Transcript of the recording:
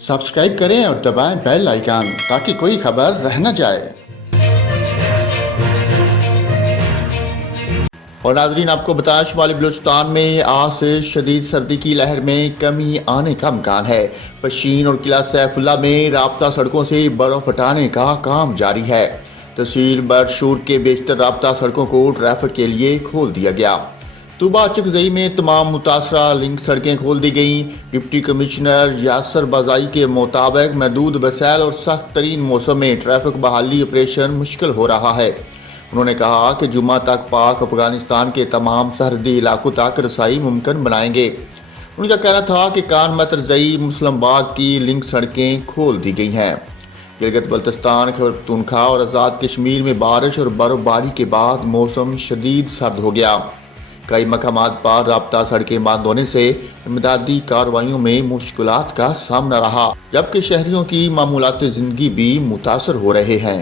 Subscribe करें और दबाएं बेल आइकन ताकि कोई खबर रह न जाए। और नाजरीन, आपको बताया शुमाली बलूचिस्तान में आज से शदीद सर्दी की लहर में कमी आने का इम्कान है। पशीन और किला सैफुल्ला में राब्ता सड़कों से बर्फ हटाने का काम जारी है। तहसील बरशूर के बेशतर राब्ता सड़कों को ट्रैफिक के लिए खोल दिया गया। तूबा चकजई में तमाम मुतासरा लिंक सड़कें खोल दी गईं। डिप्टी कमिश्नर यासर बाज़ाई के मुताबिक महदूद वसैल और सख्त तरीन मौसम में ट्रैफिक बहाली ऑपरेशन मुश्किल हो रहा है। उन्होंने कहा कि जुम्मा तक पाक अफगानिस्तान के तमाम सरहदी इलाकों तक रसाई मुमकिन बनाएंगे। उनका कहना था कि कान मतरजई मुस्लिम बाग की लिंक सड़कें खोल दी गई हैं। गिलगित बल्तिस्तान, खैबर पख्तूनख्वा और आज़ाद कश्मीर में बारिश और बर्फबारी के बाद मौसम शदीद सर्द हो गया। कई मकामात पर राब्ता सड़कें बंद होने से इमदादी कार्रवाइयों में मुश्किलात का सामना रहा, जबकि शहरियों की मामूलाती जिंदगी भी मुतासर हो रहे हैं।